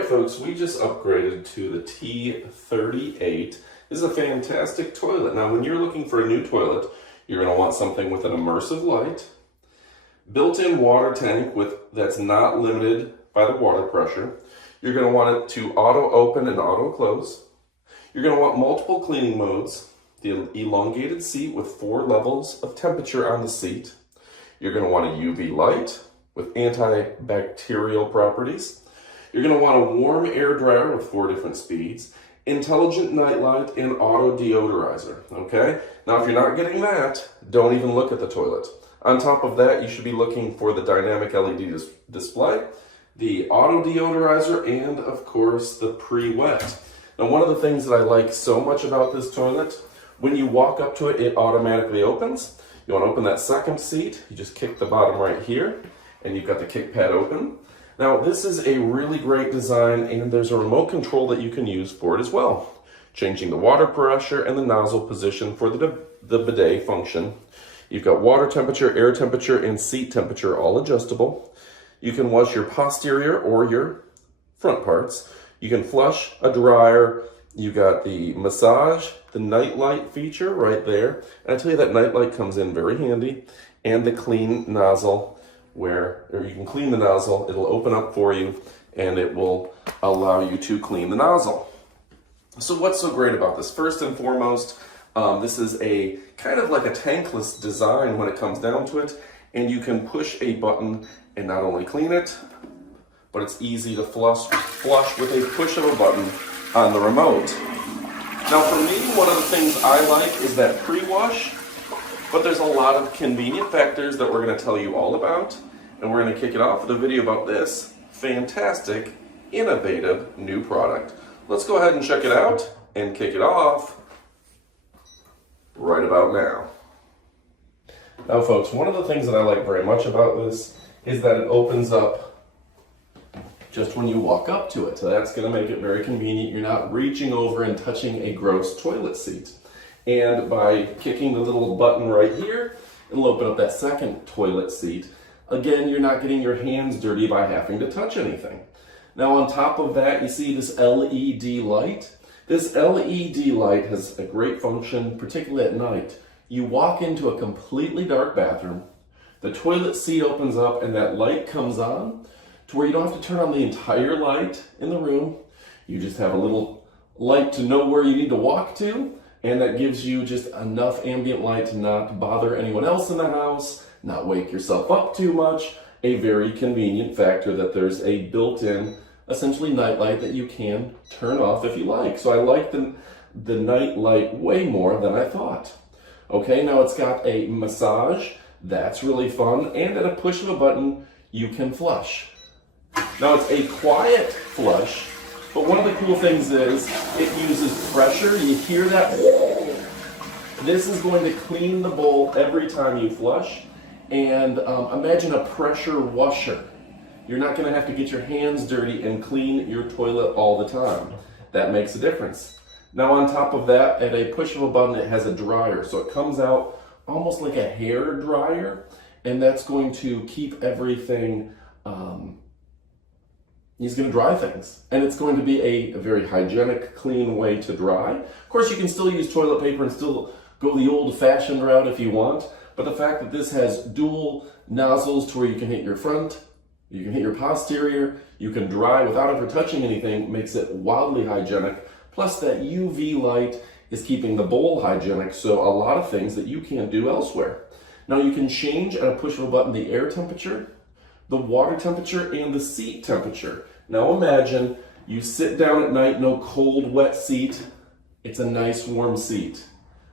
Alright folks, we just upgraded to the T38. This is a fantastic toilet. Now when you're looking for a new toilet, you're going to want something with an immersive light, built-in water tank that's not limited by the water pressure. You're going to want it to auto-open and auto-close. You're going to want multiple cleaning modes, the elongated seat with 4 levels of temperature on the seat. You're going to want a UV light with antibacterial properties. You're going to want a warm air dryer with 4 different speeds, intelligent nightlight, and auto deodorizer, okay? Now, if you're not getting that, don't even look at the toilet. On top of that, you should be looking for the dynamic LED display, the auto deodorizer, and of course, the pre-wet. Now, one of the things that I like so much about this toilet, when you walk up to it, it automatically opens. You want to open that second seat, you just kick the bottom right here, and you've got the kick pad open. Now, this is a really great design, and there's a remote control that you can use for it as well. Changing the water pressure and the nozzle position for the bidet function. You've got water temperature, air temperature, and seat temperature all adjustable. You can wash your posterior or your front parts. You can flush a dryer. You got the massage, the night light feature right there. And I tell you that night light comes in very handy. And the clean nozzle, or you can clean the nozzle, it'll open up for you and it will allow you to clean the nozzle. So what's so great about this? First and foremost, this is a kind of like a tankless design when it comes down to it, and you can push a button and not only clean it, but it's easy to flush with a push of a button on the remote. Now for me, one of the things I like is that pre-wash. But there's a lot of convenient factors that we're going to tell you all about, and we're going to kick it off with a video about this fantastic, innovative new product. Let's go ahead and check it out and kick it off right about now. Now folks, one of the things that I like very much about this is that it opens up just when you walk up to it. So that's going to make it very convenient. You're not reaching over and touching a gross toilet seat. And by kicking the little button right here, it'll open up that second toilet seat. Again, you're not getting your hands dirty by having to touch anything. Now on top of that, you see this LED light. This LED light has a great function, particularly at night. You walk into a completely dark bathroom, the toilet seat opens up and that light comes on to where you don't have to turn on the entire light in the room. You just have a little light to know where you need to walk to. And that gives you just enough ambient light to not bother anyone else in the house, not wake yourself up too much. A very convenient factor that there's a built-in, essentially night light that you can turn off if you like. So I like the night light way more than I thought. Okay, now it's got a massage. That's really fun. And at a push of a button, you can flush. Now it's a quiet flush. But one of the cool things is it uses pressure. You hear that? This is going to clean the bowl every time you flush. And imagine a pressure washer. You're not going to have to get your hands dirty and clean your toilet all the time. That makes a difference. Now on top of that, at a push of a button, it has a dryer. So it comes out almost like a hair dryer. And that's going to keep everything... He's going to dry things, and it's going to be a very hygienic, clean way to dry. Of course, you can still use toilet paper and still go the old-fashioned route if you want, but the fact that this has dual nozzles to where you can hit your front, you can hit your posterior, you can dry without ever touching anything, makes it wildly hygienic. Plus, that UV light is keeping the bowl hygienic, so a lot of things that you can't do elsewhere. Now, you can change at a push of a button the air temperature, the water temperature, and the seat temperature. Now imagine you sit down at night, no cold, wet seat. It's a nice warm seat,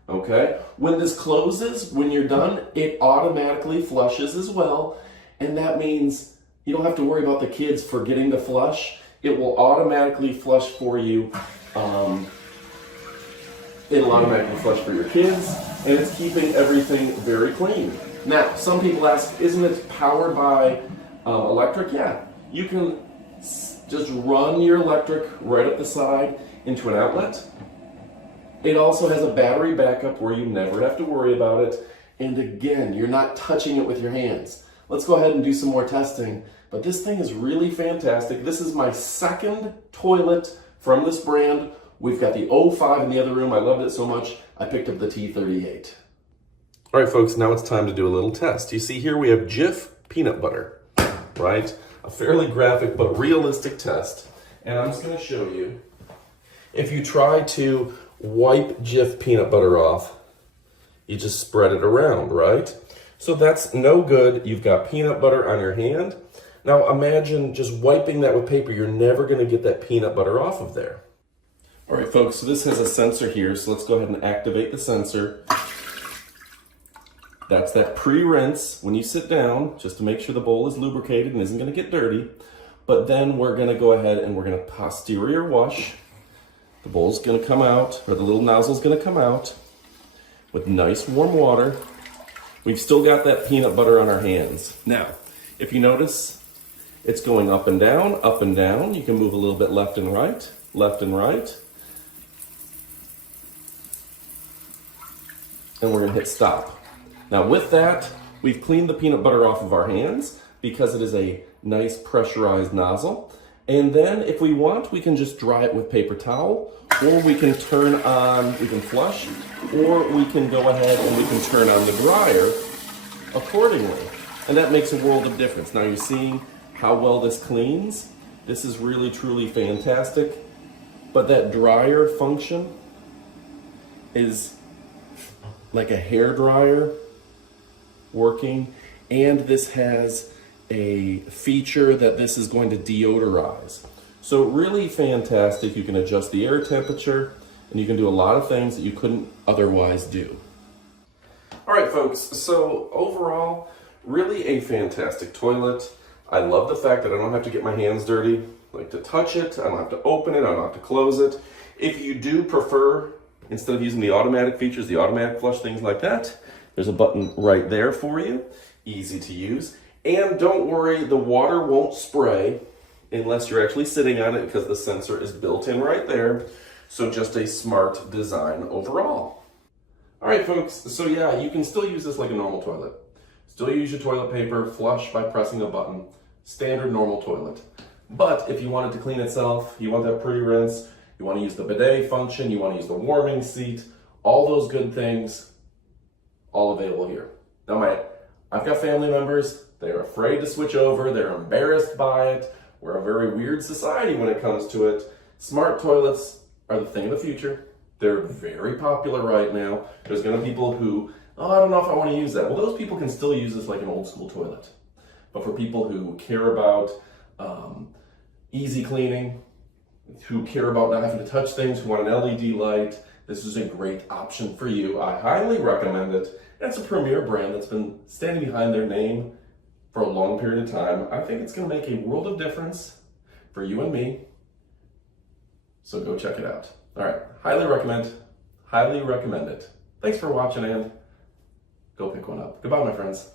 okay? When this closes, when you're done, it automatically flushes as well. And that means you don't have to worry about the kids forgetting to flush. It will automatically flush for you. It'll automatically flush for your kids, and it's keeping everything very clean. Now, some people ask, isn't it powered by electric? Yeah, you can just run your electric right up the side into an outlet. It also has a battery backup where you never have to worry about it. And again, you're not touching it with your hands. Let's go ahead and do some more testing But this thing is really fantastic. This is my second toilet from this brand. We've got the 05 in the other room. I loved it so much, I picked up the T38. All right, folks, now it's time to do a little test. You see here we have Jif peanut butter, right? A fairly graphic but realistic test. And I'm just gonna show you. If you try to wipe Jif peanut butter off, you just spread it around, right? So that's no good. You've got peanut butter on your hand. Now imagine just wiping that with paper. You're never gonna get that peanut butter off of there. All right, folks, so this has a sensor here, so let's go ahead and activate the sensor. That's that pre-rinse when you sit down, just to make sure the bowl is lubricated and isn't gonna get dirty. But then we're gonna go ahead and we're gonna posterior wash. The bowl's gonna come out, or the little nozzle's gonna come out with nice warm water. We've still got that peanut butter on our hands. Now, if you notice, it's going up and down, up and down. You can move a little bit left and right, left and right. And we're gonna hit stop. Now with that, we've cleaned the peanut butter off of our hands because it is a nice pressurized nozzle. And then if we want, we can just dry it with paper towel, or we can turn on, we can flush, or we can go ahead and we can turn on the dryer accordingly. And that makes a world of difference. Now you're seeing how well this cleans. This is really, truly fantastic. But that dryer function is like a hair dryer working, and this has a feature that this is going to deodorize. So really fantastic. You can adjust the air temperature and you can do a lot of things that you couldn't otherwise do. All right, folks, so overall, really a fantastic toilet. I love the fact that I don't have to get my hands dirty, like to touch it, I don't have to open it, I don't have to close it. If you do prefer, instead of using the automatic features, the automatic flush, things like that, there's a button right there for you, easy to use. And don't worry, the water won't spray unless you're actually sitting on it because the sensor is built in right there. So just a smart design overall. All right, folks, so yeah, you can still use this like a normal toilet. Still use your toilet paper, flush by pressing a button, standard normal toilet. But if you want it to clean itself, you want that pre-rinse, you want to use the bidet function, you want to use the warming seat, all those good things, all available here. Now, I've got family members, they're afraid to switch over, they're embarrassed by it. We're a very weird society when it comes to it. Smart toilets are the thing of the future. They're very popular right now. There's gonna be people who, oh, I don't know if I want to use that. Well, those people can still use this like an old school toilet. But for people who care about easy cleaning, who care about not having to touch things, who want an LED light, this is a great option for you. I highly recommend it. It's a premier brand that's been standing behind their name for a long period of time. I think it's gonna make a world of difference for you and me. So go check it out. All right, highly recommend it. Thanks for watching and go pick one up. Goodbye, my friends.